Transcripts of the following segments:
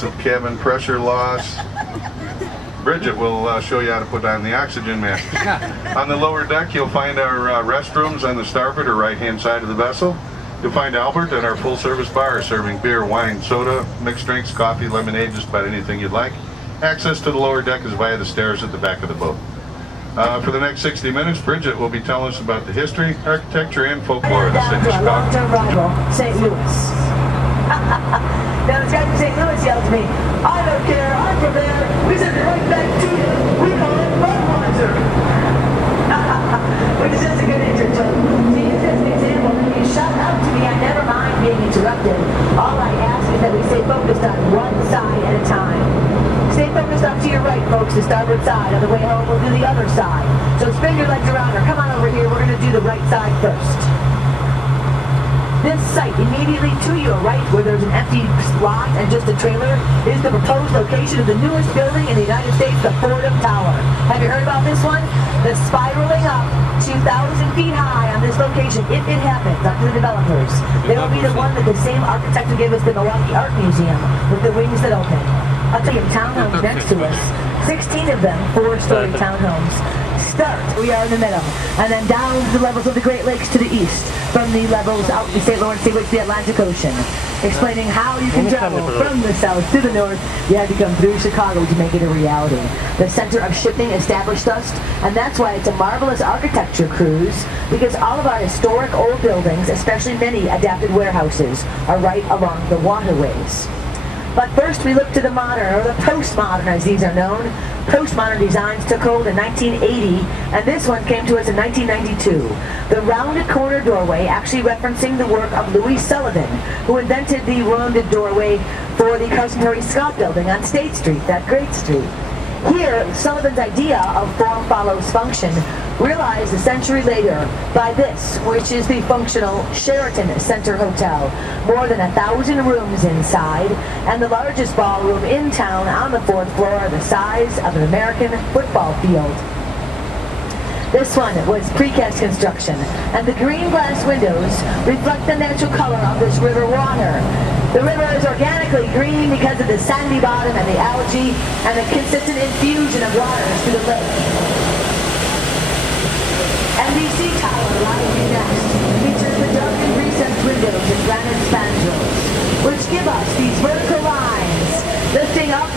case of cabin pressure loss, Bridget will show you how to put on the oxygen mask. On the lower deck, you'll find our restrooms on the starboard or right-hand side of the vessel. You'll find Albert at our full-service bar serving beer, wine, soda, mixed drinks, coffee, lemonade, just about anything you'd like. Access to the lower deck is via the stairs at the back of the boat. For the next 60 minutes, Bridget will be telling us about the history, architecture, and folklore of the city of Chicago. Long-term rival, St. Louis. Now this guy from St. Louis yelled to me, "I don't care, I'm from there. We send it right back to you. We call it Budweiser." Which is just a good intro. To use as an example, when you shout out to me, I never mind being interrupted. All I ask is that we stay focused on one side at a time. Stay focused up to your right, folks, the starboard side. On the way home, we'll do the other side. So spin your legs around or come on over here. We're going to do the right side first. This site immediately to your right, where there's an empty lot and just a trailer, is the proposed location of the newest building in the United States, the Fordham Tower. Have you heard about this one? The spiraling up 2,000 feet high on this location, if it happens, up to the developers. They will be the one that the same architect who gave us the Milwaukee Art Museum with the wings that open. I'll tell you, townhomes next to us, 16 of them, 4-story townhomes. Start, we are in the middle, and then down to the levels of the Great Lakes to the east, from the levels out the St. Lawrence Seaway to the Atlantic Ocean, explaining how you can travel from the south to the north. You had to come through Chicago to make it a reality. The center of shipping established us, and that's why it's a marvelous architecture cruise, because all of our historic old buildings, especially many adapted warehouses, are right along the waterways. But first we look to the modern, or the postmodern as these are known. Postmodern designs took hold in 1980, and this one came to us in 1992. The rounded corner doorway actually referencing the work of Louis Sullivan, who invented the rounded doorway for the Carson Perry Scott building on State Street, that great street. Here, Sullivan's idea of form follows function, realized a century later by this, which is the functional Sheraton Center Hotel. More than 1,000 rooms inside, and the largest ballroom in town on the 4th floor, the size of an American football field. This one was precast construction, and the green glass windows reflect the natural color of this river water. The river is organically green because of the sandy bottom and the algae and the consistent infusion of waters through the lake. NBC Tower rising next features the darkened recessed windows and granite spandrels, which give us these vertical lines lifting up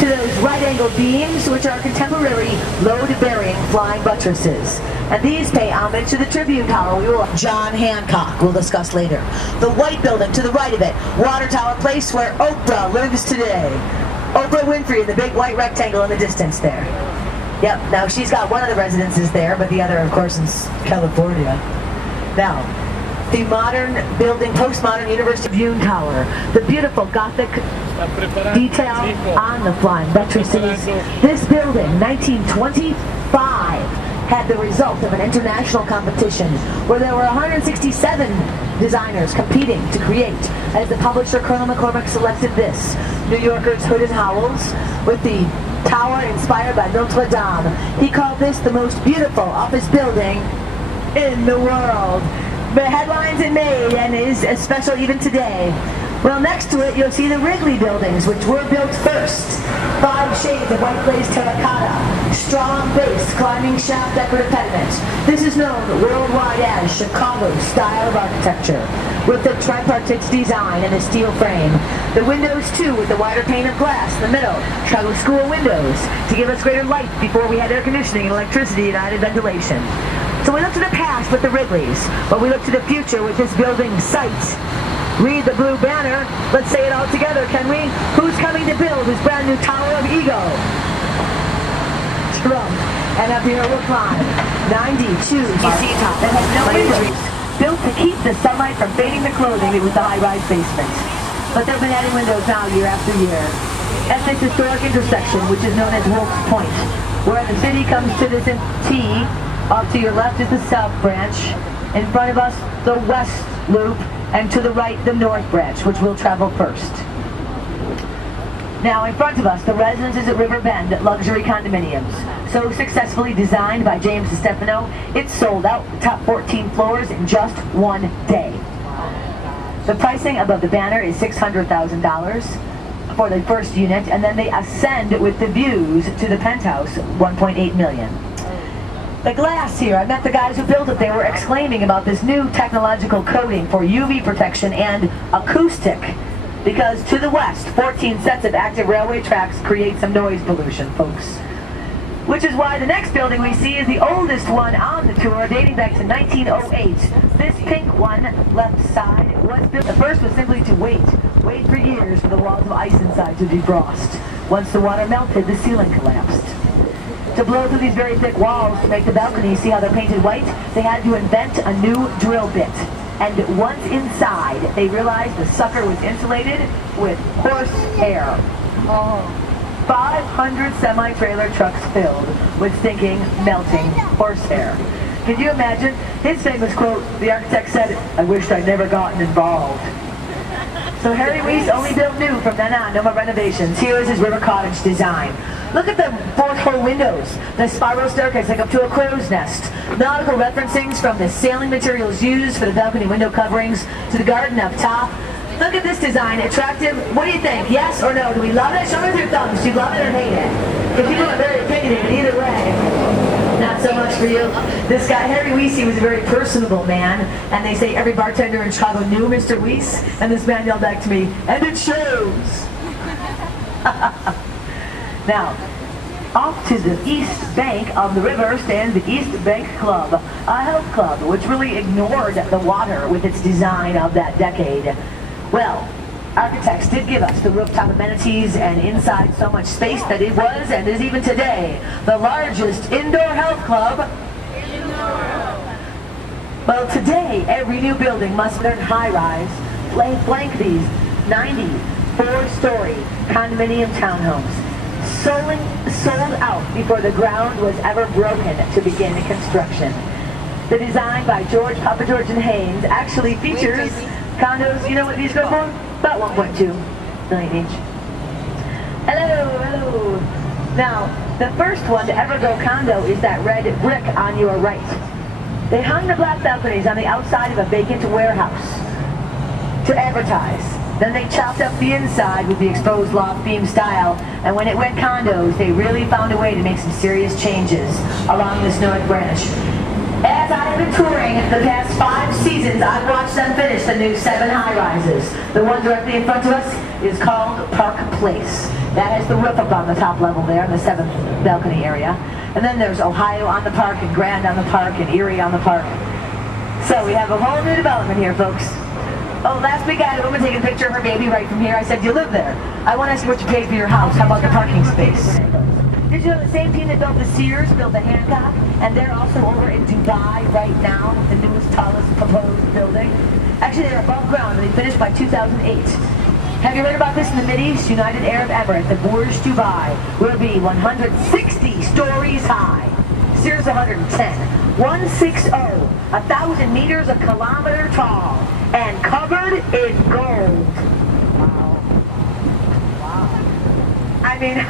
to those right-angled beams, which are contemporary load-bearing flying buttresses. And these pay homage to the Tribune Tower. We will John Hancock, we'll discuss later. The white building to the right of it, Water Tower Place, where Oprah lives today. Oprah Winfrey in the big white rectangle in the distance there. Yep, now she's got one of the residences there, but the other, of course, is California. Now, the modern building, postmodern University Tribune Tower, the beautiful Gothic detail on the flying buttresses. This building, 1925, had the result of an international competition where there were 167 designers competing to create. As the publisher Colonel McCormick selected this, New Yorker's Hood and Howells, with the tower inspired by Notre Dame. He called this the most beautiful office building in the world. The headlines it made and is special even today. Well, next to it, you'll see the Wrigley buildings, which were built first. 5 shades of white glazed terracotta, strong base, climbing shaft decorative pediment. This is known worldwide as Chicago's style of architecture, with the tripartite design and a steel frame. The windows, too, with the wider pane of glass in the middle. Chicago school windows, to give us greater light before we had air conditioning and electricity and added ventilation. So we look to the past with the Wrigleys, but we look to the future with this building site. Read the blue banner. Let's say it all together, can we? Who's coming to build his brand new Tower of Ego? Trump. And up here we'll climb 92 top that has no windows, built to keep the sunlight from fading the clothing with the high-rise basement. But they've been adding windows now year after year. At this historic intersection, which is known as Wolf's Point, where the city comes to this T. Off to your left is the South Branch. In front of us, the West Loop. And to the right, the North Branch, which we'll travel first. Now, in front of us, the residences at River Bend, luxury condominiums. So successfully designed by James DeStefano, it sold out the top 14 floors in just one day. The pricing above the banner is $600,000. for the first unit, and then they ascend with the views to the penthouse, 1.8 million. The glass here, I met the guys who built it. They were exclaiming about this new technological coating for UV protection and acoustic, because to the west, 14 sets of active railway tracks create some noise pollution, folks. Which is why the next building we see is the oldest one on the tour, dating back to 1908. This pink one, left side, was built. The first was simply to wait for years for the walls of ice inside to defrost. Once the water melted, the ceiling collapsed. To blow through these very thick walls to make the balconies, see how they're painted white? They had to invent a new drill bit. And once inside, they realized the sucker was insulated with horse hair. 500 semi-trailer trucks filled with stinking, melting horsehair. Can you imagine? His famous quote, the architect said, "I wished I'd never gotten involved." So Harry Weese only built new from then on, no more renovations. Here is his River Cottage design. Look at the porthole windows, the spiral staircase like up to a crow's nest. Nautical referencings from the sailing materials used for the balcony window coverings to the garden up top. Look at this design, attractive. What do you think? Yes or no? Do we love it? Show me with your thumbs. Do you love it or hate it? Because people are very opinionated either way. Not so much for you. This guy, Harry Weese, was a very personable man, and they say every bartender in Chicago knew Mr. Weese, and this man yelled back to me, "And it shows!" Now, off to the east bank of the river stands the East Bank Club, a health club which really ignored the water with its design of that decade. Well, architects did give us the rooftop amenities and inside so much space that it was, and is even today, the largest indoor health club in the world. Well, today, every new building must learn high-rise, blank these 94-story condominium townhomes, sold out before the ground was ever broken to begin construction. The design by Papa George and Haynes actually features condos. You know what these go for? About 1.2 million each. Hello. Now, the first one to ever go condo is that red brick on your right. They hung the black balconies on the outside of a vacant warehouse to advertise. Then they chopped up the inside with the exposed loft beam style, and when it went condos, they really found a way to make some serious changes along this North Branch. As I have been touring the past 5 seasons, I've watched them finish the new 7 high-rises. The one directly in front of us is called Park Place. That has the roof up on the top level there in the 7th balcony area. And then there's Ohio on the Park, and Grand on the Park, and Erie on the Park. So we have a whole new development here, folks. Oh, last week I had a woman taking a picture of her baby right from here. I said, "Do you live there?" "I want to ask you what you paid for your house. How about the parking space?" Did you know the same team that built the Sears built the Hancock? And they're also over in Dubai right now with the newest, tallest proposed building. Actually, they're above ground and they finished by 2008. Have you read about this in the Mideast? United Arab Emirates, the Burj Dubai will be 160 stories high. Sears 110. 160, 1,000 meters, a kilometer tall, and covered in gold. Wow. I mean,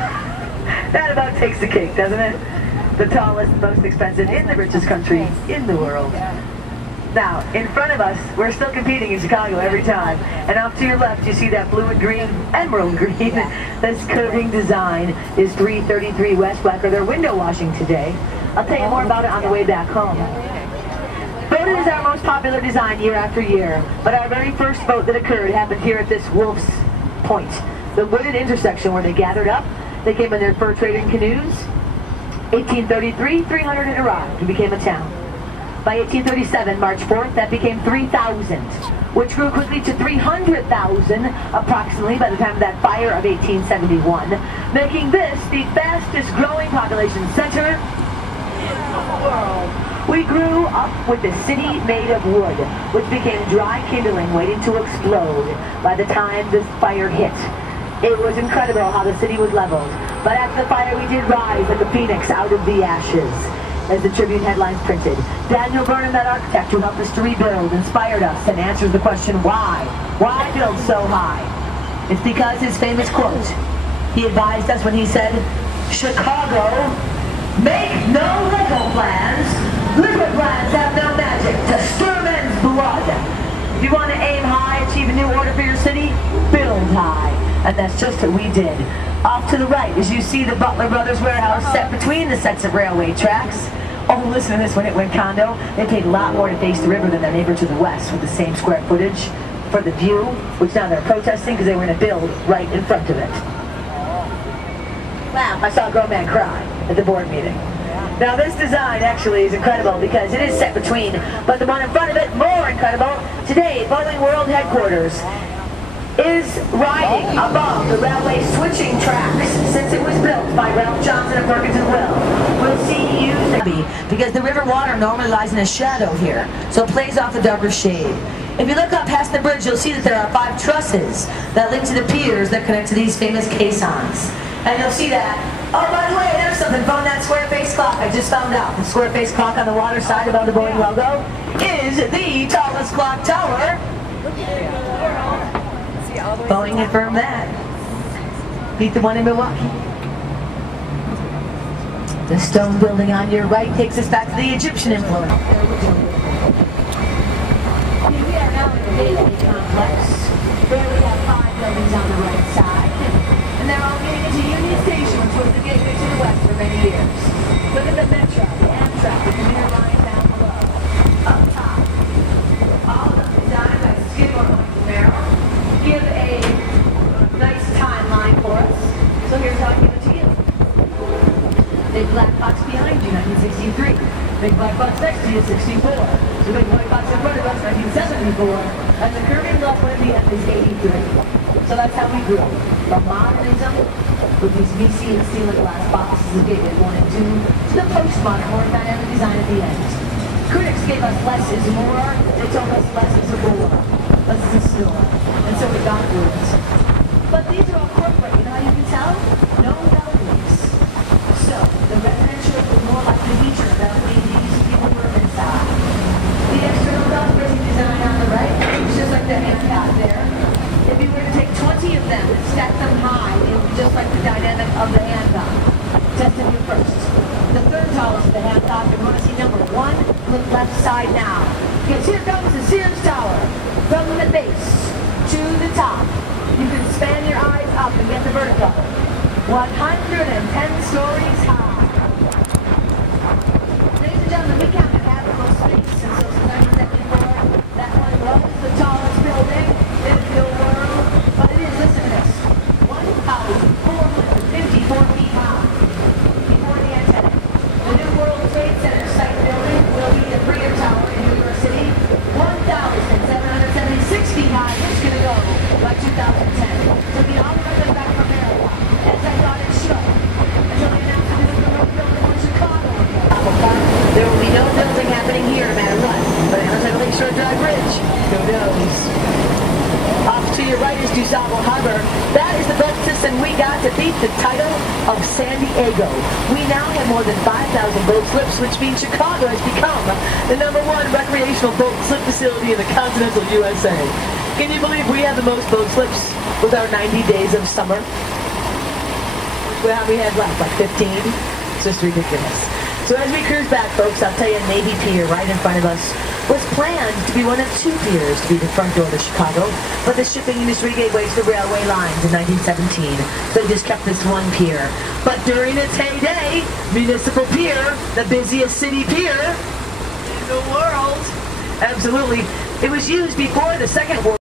that about takes the cake, doesn't it? The tallest, most expensive in the richest country in the world. Now, in front of us, we're still competing in Chicago every time. And off to your left, you see that blue and green, emerald green. This curving design is 333 West Blacker. They're window washing today. I'll tell you more about it on the way back home. Voted as our most popular design year after year, but our very first vote that occurred happened here at this Wolf's Point, the wooded intersection where they gathered up. They came in their fur trading canoes. 1833, 300 had arrived and became a town. By 1837, March 4th, that became 3,000, which grew quickly to 300,000 approximately by the time of that fire of 1871, making this the fastest growing population center in the world. We grew up with the city made of wood, which became dry kindling waiting to explode by the time this fire hit. It was incredible how the city was leveled. But after the fire, we did rise like a phoenix out of the ashes. As the Tribune headlines printed, Daniel Burnham, that architect who helped us to rebuild, inspired us and answers the question, why? Why build so high? It's because his famous quote, he advised us when he said, "Chicago, make no little plans. Little plans have no magic to stir men's blood." If you want to aim high, achieve a new order for your city, build high. And that's just what we did. Off to the right, as you see the Butler Brothers warehouse set between the sets of railway tracks. Oh, listen to this, when it went condo, they paid a lot more to face the river than their neighbor to the west with the same square footage for the view, which now they're protesting because they were going to build right in front of it. Wow, I saw a grown man cry at the board meeting. Now this design actually is incredible because it is set between, but the one in front of it, more incredible. Today, Boeing World Headquarters is riding above the railway switching tracks since it was built by Ralph Johnson and Perkins and Will. We'll see used because the river water normally lies in a shadow here, so it plays off the darker shade. If you look up past the bridge, you'll see that there are 5 trusses that link to the piers that connect to these famous caissons. And you'll see that. Oh, by the way, there's something from that square-face clock I just found out. The square-face clock on the water side above the Boeing logo is the tallest clock tower. Boeing confirmed that. Beat the one in Milwaukee. The stone building on your right takes us back to the Egyptian influence. We are now in the Gateway Complex, where we have 5 buildings on the right side. And they're all getting into Union Station, which was the gateway to the west for many years. Look at the Metro, the Amtrak, the commuter line down below. Up top, all of them designed by Skidmore Merrill. Give a nice timeline for us. So here's how I give it to you. Big black box behind you, 1963. Big black box next to you, 64. The big white box in front of us, 1974. And the curving left one at the end is 83. So that's how we grew. From modernism, with these VC and steel and glass boxes of Gateway 1 and 2, to the postmodern, more dynamic design at the end. Critics gave us less is more, they told us less is a bore, less is a snore, and so we got words. But these are all corporate, you know how you can tell? No balconies. So, the residential was more like the feature balcony these people were inside. The external dust-raising design on the right is just like the Hancock there. If you were to take 20 of them and stack them high, it would be just like the dynamic of the Hancock. Testing you first. The third tallest of the Hancock, you're going to see number 1. Look left side now. Because here comes the Sears Tower. From the base to the top. You can span your eyes up and get the vertical. 110 stories high. Ladies and gentlemen, we counted habitable space since 1974. That one was the tallest building in the world. But it is, listen to this, 1,454 feet high. Before the antenna. The new World Trade Center site building will be the Freedom Tower in New York City. 1,776 feet high. It's going to go by 2010. So the all coming back from America, as I thought it should. Until they announced the new building in Chicago. There will be no building happening here no matter what. But Amazon Lakeshore Drive Bridge, who knows? Off to your right is DuSable Harbor. That is the boat system we got to beat the title of San Diego. We now have more than 5,000 boat slips, which means Chicago has become the #1 recreational boat slip facility in the continental USA. Can you believe we have the most boat slips with our 90 days of summer? Well, how we had left, like 15? It's just ridiculous. So as we cruise back, folks, I'll tell you, Navy Pier right in front of us was planned to be one of 2 piers to be the front door to Chicago, but the shipping industry gave way to the railway lines in 1917, so they just kept this 1 pier. But during its heyday, Municipal Pier, the busiest city pier in the world, absolutely, it was used before the Second World War.